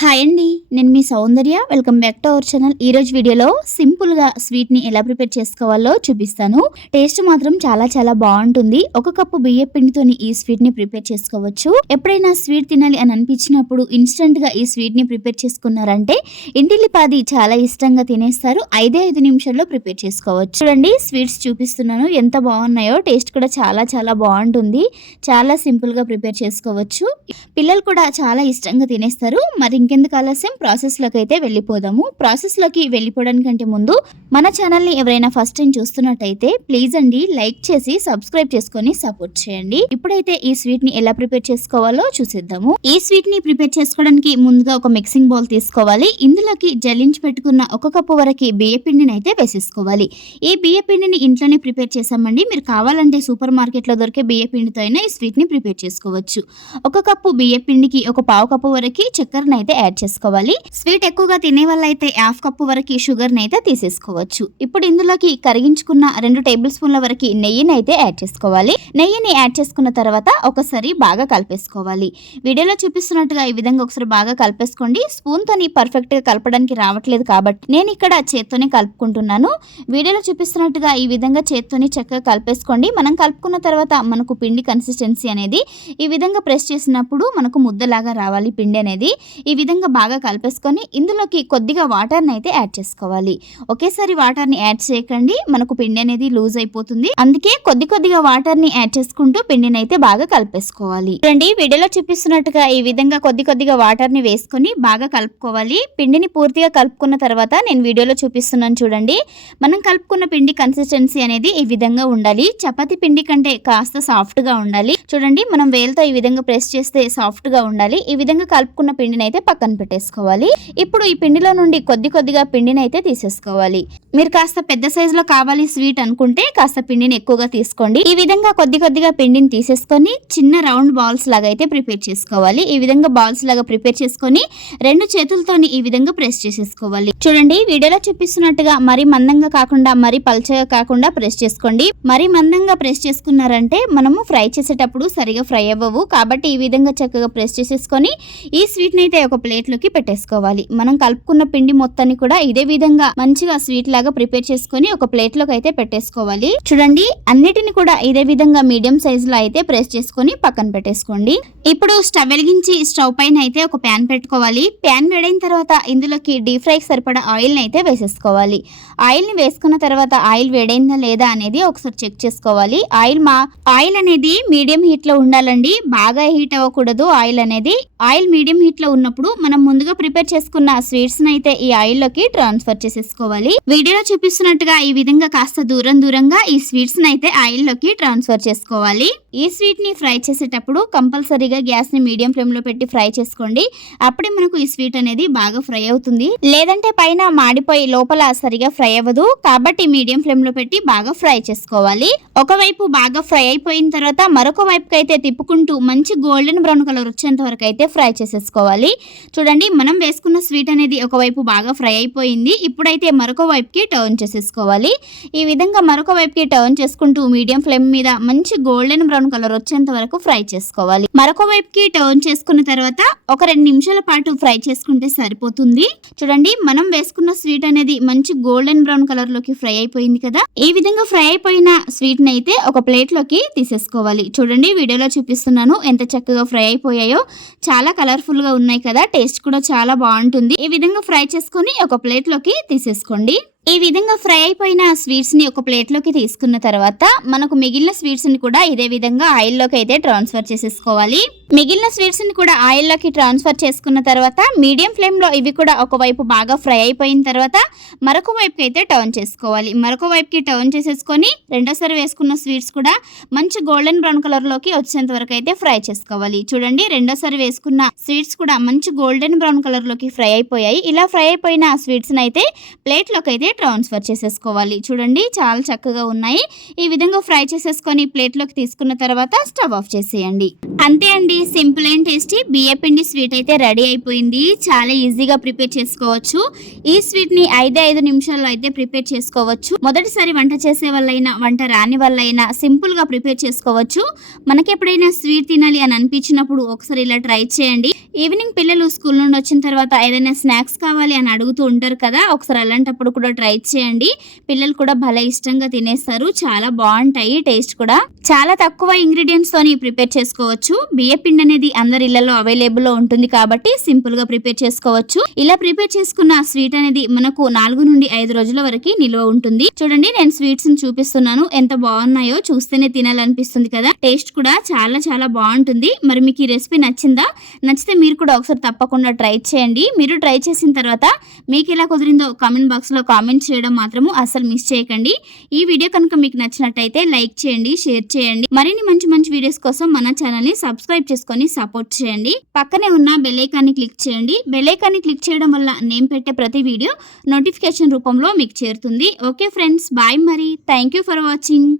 Hi అండి నేను మీ Soundarya. Welcome back to our channel ఈ రోజు వీడియోలో సింపుల్గా స్వీట్ని ఎలా ప్రిపేర్ చేసుకోవాలో చూపిస్తాను. టేస్ట్ మాత్రం చాలా చాలా బాగుంటుంది. ఒక కప్పు బియ్య పిండితోని ఈ స్వీట్ని ప్రిపేర్ చేసుకోవచ్చు. ఎప్పుడైనా స్వీట్ తినాలి అని అనిపించినప్పుడు ఇన్స్టెంట్గా ఈ స్వీట్ని ప్రిపేర్ చేసుకున్నారంటే ఇంటిల్లిపాది చాలా ఇష్టంగా తినేస్తారు. ఐదే ఐదు నిమిషాల్లో ప్రిపేర్ చేసుకోవచ్చు. చూడండి స్వీట్స్ చూపిస్తున్నాను. ఎంత బాగున్నాయో టేస్ట్ కూడా చాలా చాలా బాగుంటుంది. చాలా సింపుల్గా ప్రిపేర్ చేసుకోవచ్చు. పిల్లలు కూడా చాలా ఇష్టంగా తినేస్తారు. మరి ఇంకెందుకు ఆలస్యం? ప్రాసెస్లోకి అయితే వెళ్ళిపోదాము. ప్రాసెస్లోకి వెళ్ళిపోవడానికంటే ముందు మన ఛానల్ని ఎవరైనా ఫస్ట్ టైం చూస్తున్నట్టయితే ప్లీజ్ అండి లైక్ చేసి సబ్స్క్రైబ్ చేసుకొని సపోర్ట్ చేయండి. ఇప్పుడైతే ఈ స్వీట్ని ఎలా ప్రిపేర్ చేసుకోవాలో చూసేద్దాము. ఈ స్వీట్ని ప్రిపేర్ చేసుకోవడానికి ముందుగా ఒక మిక్సింగ్ బౌల్ తీసుకోవాలి. ఇందులోకి జల్లించి పెట్టుకున్న ఒక కప్పు వరకు బియ్య పిండిని అయితే వేసేసుకోవాలి. ఈ బియ్య పిండిని ఇంట్లోనే ప్రిపేర్ చేసామండి మీరు కావాలంటే సూపర్ మార్కెట్లో దొరికే బియ్య పిండితో అయినా ఈ స్వీట్ని ప్రిపేర్ చేసుకోవచ్చు. ఒక కప్పు బియ్య పిండికి ఒక పావు కప్పు వరకు చక్కెరను అయితే యాడ్ చేసుకోవాలి. స్వీట్ ఎక్కువగా తినే వాళ్ళైతే హాఫ్ కప్పు వరకు షుగర్ అయితే తీసేసుకోవాలి తీసేసుకోవచ్చు ఇప్పుడు ఇందులోకి కరిగించుకున్న రెండు టేబుల్ స్పూన్ల వరకు నెయ్యిని అయితే యాడ్ చేసుకోవాలి. నెయ్యిని యాడ్ చేసుకున్న తర్వాత ఒకసారి బాగా కలిపేసుకోవాలి. వీడియోలో చూపిస్తున్నట్టుగా ఈ విధంగా ఒకసారి బాగా కలిపేసుకోండి. స్పూన్ తోని పర్ఫెక్ట్గా కలపడానికి రావట్లేదు కాబట్టి నేను ఇక్కడ చేత్తోనే కలుపుకుంటున్నాను. వీడియోలో చూపిస్తున్నట్టుగా ఈ విధంగా చేత్తోని చక్కగా కలిపేసుకోండి. మనం కలుపుకున్న తర్వాత మనకు పిండి కన్సిస్టెన్సీ అనేది ఈ విధంగా ప్రెస్ చేసినప్పుడు మనకు ముద్దలాగా రావాలి పిండి అనేది. ఈ విధంగా బాగా కలిపేసుకొని ఇందులోకి కొద్దిగా వాటర్ని అయితే యాడ్ చేసుకోవాలి. ఒకేసారి వాటర్ని యాడ్ చేయకండి. మనకు పిండి అనేది లూజ్ అయిపోతుంది. అందుకే కొద్ది కొద్దిగా వాటర్ని యాడ్ చేసుకుంటూ పిండిని అయితే బాగా కలిపేసుకోవాలి. చూడండి వీడియోలో చూపిస్తున్నట్టుగా ఈ విధంగా కొద్ది కొద్దిగా వాటర్ని వేసుకొని బాగా కలుపుకోవాలి. పిండిని పూర్తిగా కలుపుకున్న తర్వాత నేను వీడియోలో చూపిస్తున్నాను చూడండి. మనం కలుపుకున్న పిండి కన్సిస్టెన్సీ అనేది ఈ విధంగా ఉండాలి. చపాతి పిండి కంటే కాస్త సాఫ్ట్గా ఉండాలి. చూడండి మనం వేలతో ఈ విధంగా ప్రెస్ చేస్తే సాఫ్ట్గా ఉండాలి. ఈ విధంగా కలుపుకున్న పిండిని అయితే పక్కన పెట్టేసుకోవాలి. ఇప్పుడు ఈ పిండిలో నుండి కొద్ది కొద్దిగా పిండిని అయితే తీసేసుకోవాలి. మీరు కాస్త పెద్ద సైజులో కావాలి స్వీట్ అనుకుంటే కాస్త పిండిని ఎక్కువగా తీసుకోండి. ఈ విధంగా కొద్ది కొద్దిగా పిండిని తీసేసుకొని చిన్న రౌండ్ బాల్స్ లాగా అయితే ప్రిపేర్ చేసుకోవాలి. ఈ విధంగా బాల్స్ లాగా ప్రిపేర్ చేసుకొని రెండు చేతులతోని ఈ విధంగా ప్రెస్ చేసేసుకోవాలి. చూడండి వీడియోలో చూపిస్తున్నట్టుగా మరి మందంగా కాకుండా మరి పల్చగా కాకుండా ప్రెస్ చేసుకోండి. మరి మందంగా ప్రెస్ చేసుకున్నారంటే మనము ఫ్రై చేసేటప్పుడు సరిగా ఫ్రై అవ్వవు. కాబట్టి ఈ విధంగా చక్కగా ప్రెస్ చేసేసుకొని ఈ స్వీట్ని అయితే ఒక ప్లేట్లోకి పెట్టేసుకోవాలి. మనం కలుపుకున్న పిండి మొత్తాన్ని కూడా ఇదే విధంగా మంచిగా స్వీట్ లాగా ప్రిపేర్ చేసుకొని ఒక ప్లేట్లోకి అయితే పెట్టేసుకోవాలి. చూడండి అన్నిటిని కూడా ఇదే విధంగా మీడియం సైజ్లో అయితే ప్రెస్ చేసుకొని పక్కన పెట్టేసుకోండి. ఇప్పుడు స్టవ్ వెలిగించి స్టవ్ పైన అయితే ఒక ప్యాన్ పెట్టుకోవాలి. ప్యాన్ వేడైన తర్వాత ఇందులోకి డీప్ ఫ్రైకి సరిపడా ఆయిల్ని అయితే వేసేసుకోవాలి. ఆయిల్ని వేసుకున్న తర్వాత ఆయిల్ వేడైందా లేదా అనేది ఒకసారి చెక్ చేసుకోవాలి. ఆయిల్ మా ఆయిల్ అనేది మీడియం హీట్లో ఉండాలండి. బాగా హీట్ అవ్వకూడదు ఆయిల్ అనేది. ఆయిల్ మీడియం హీట్లో ఉన్నప్పుడు మనం ముందుగా ప్రిపేర్ చేసుకున్న స్వీట్స్ అయితే ఈ ఆయిల్లోకి ట్రాన్స్ఫర్ చేసేసుకోవాలి. వీడియోలో చూపిస్తున్నట్టుగా ఈ విధంగా కాస్త దూరం దూరంగా ఈ స్వీట్స్ అయితే ఆయిల్లోకి ట్రాన్స్ఫర్ చేసుకోవాలి. ఈ స్వీట్ని ఫ్రై చేసేటప్పుడు కంపల్సరీగా గ్యాస్ని మీడియం ఫ్లేమ్లో పెట్టి ఫ్రై చేసుకోండి. అప్పుడే మనకు ఈ స్వీట్ అనేది బాగా ఫ్రై అవుతుంది. లేదంటే పైన మాడిపోయి లోపల సరిగా ఫ్రై అవ్వదు. కాబట్టి మీడియం ఫ్లేమ్లో పెట్టి బాగా ఫ్రై చేసుకోవాలి. ఒకవైపు బాగా ఫ్రై అయిపోయిన తర్వాత మరొక వైపుకి అయితే తిప్పుకుంటూ మంచి గోల్డెన్ బ్రౌన్ కలర్ వచ్చేంత వరకు అయితే ఫ్రై చేసేసుకోవాలి. చూడండి మనం వేసుకున్న స్వీట్ అనేది ఒకవైపు బాగా ఫ్రై అయిపోయింది. ఇప్పుడైతే మరొక వైపు వైపుకి టర్న్ చేసేసుకోవాలి. ఈ విధంగా మరొక వైపుకి టర్న్ చేసుకుంటూ మీడియం ఫ్లేమ్ మీద మంచి గోల్డెన్ బ్రౌన్ కలర్ వచ్చేంత వరకు ఫ్రై చేసుకోవాలి. మరొక వైపుకి టర్న్ చేసుకున్న తర్వాత ఒక రెండు నిమిషాల పాటు ఫ్రై చేసుకుంటే సరిపోతుంది. చూడండి మనం వేసుకున్న స్వీట్ అనేది మంచి గోల్డెన్ బ్రౌన్ కలర్లోకి ఫ్రై అయిపోయింది కదా. ఈ విధంగా ఫ్రై అయిపోయిన స్వీట్ని అయితే ఒక ప్లేట్లోకి తీసేసుకోవాలి. చూడండి వీడియోలో చూపిస్తున్నాను ఎంత చక్కగా ఫ్రై అయిపోయాయో. చాలా కలర్ఫుల్గా ఉన్నాయి కదా. టేస్ట్ కూడా చాలా బాగుంటుంది. ఈ విధంగా ఫ్రై చేసుకొని ఒక ప్లేట్లోకి తీసేసుకోండి. ఈ విధంగా ఫ్రై అయిపోయిన స్వీట్స్ని ఒక ప్లేట్లోకి తీసుకున్న తర్వాత మనకు మిగిలిన స్వీట్స్ని కూడా ఇదే విధంగా ఆయిల్లోకి అయితే ట్రాన్స్ఫర్ చేసేసుకోవాలి. మిగిలిన స్వీట్స్ని కూడా ఆయిల్లోకి ట్రాన్స్ఫర్ చేసుకున్న తర్వాత మీడియం ఫ్లేమ్లో ఇవి కూడా ఒకవైపు బాగా ఫ్రై అయిపోయిన తర్వాత మరొక వైపుకి అయితే టర్న్ చేసుకోవాలి. మరొక వైపుకి టర్న్ చేసేసుకొని రెండోసారి వేసుకున్న స్వీట్స్ కూడా మంచి గోల్డెన్ బ్రౌన్ కలర్లోకి వచ్చేంత వరకు అయితే ఫ్రై చేసుకోవాలి. చూడండి రెండోసారి వేసుకున్న స్వీట్స్ కూడా మంచి గోల్డెన్ బ్రౌన్ కలర్లోకి ఫ్రై అయిపోయాయి. ఇలా ఫ్రై అయిపోయిన స్వీట్స్ అయితే ప్లేట్లోకి అయితే ట్రాన్స్ఫర్ చేసేసుకోవాలి. చూడండి చాలా చక్కగా ఉన్నాయి. ఈ విధంగా ఫ్రై చేసేసుకొని ప్లేట్లోకి తీసుకున్న తర్వాత స్టవ్ ఆఫ్ చేసేయండి. అంతే అండి సింపుల్ అండ్ టేస్టీ. బియ్య పిండి స్వీట్ అయితే రెడీ అయిపోయింది. చాలా ఈజీగా ప్రిపేర్ చేసుకోవచ్చు. ఈ స్వీట్ని ఐదే ఐదు నిమిషాల్లో అయితే ప్రిపేర్ చేసుకోవచ్చు. మొదటిసారి వంట చేసే వాళ్ళైనా వంట రాని వాళ్ళైనా సింపుల్గా ప్రిపేర్ చేసుకోవచ్చు. మనకి ఎప్పుడైనా స్వీట్ తినాలి అని అనిపించినప్పుడు ఒకసారి ఇలా ట్రై చేయండి. ఈవినింగ్ పిల్లలు స్కూల్ నుండి వచ్చిన తర్వాత ఏదైనా స్నాక్స్ కావాలి అని అడుగుతూ ఉంటారు కదా ఒకసారి అలాంటప్పుడు కూడా ట్రై చేయండి. పిల్లలు కూడా భలే ఇష్టంగా తినేస్తారు. చాలా బాగుంటాయి. టేస్ట్ కూడా చాలా తక్కువ ఇంగ్రీడియంట్స్ తోని ప్రిపేర్ చేసుకోవచ్చు. బియ్య పిండి అనేది అందరి ఇళ్ళలో అవైలబుల్లో ఉంటుంది కాబట్టి సింపుల్గా ప్రిపేర్ చేసుకోవచ్చు. ఇలా ప్రిపేర్ చేసుకున్న స్వీట్ అనేది మనకు నాలుగు నుండి ఐదు రోజుల వరకు నిల్వ ఉంటుంది. చూడండి నేను స్వీట్స్ని చూపిస్తున్నాను. ఎంత బాగున్నాయో చూస్తేనే తినాలనిపిస్తుంది కదా. టేస్ట్ కూడా చాలా చాలా బాగుంటుంది. మరి మీకు ఈ రెసిపీ నచ్చిందా? నచ్చితే మీరు కూడా ఒకసారి తప్పకుండా ట్రై చేయండి. మీరు ట్రై చేసిన తర్వాత మీకు ఎలా కుదిరిందో కామెంట్ బాక్స్లో కామెంట్ చేయడం మాత్రము అస్సలు మిస్ చేయకండి. ఈ వీడియో కనుక మీకు నచ్చినట్టయితే లైక్ చేయండి షేర్ చేయండి. మరిన్ని మంచి మంచి వీడియోస్ కోసం మన ఛానల్ని సబ్స్క్రైబ్ చేసుకొని సపోర్ట్ చేయండి. పక్కనే ఉన్న బెల్ క్లిక్ చేయండి. బెల్లైకాన్ని క్లిక్ చేయడం వల్ల నేను పెట్టే ప్రతి వీడియో నోటిఫికేషన్ రూపంలో మీకు చేరుతుంది. ఓకే ఫ్రెండ్స్ బాయ్ మరి. Thank you for watching.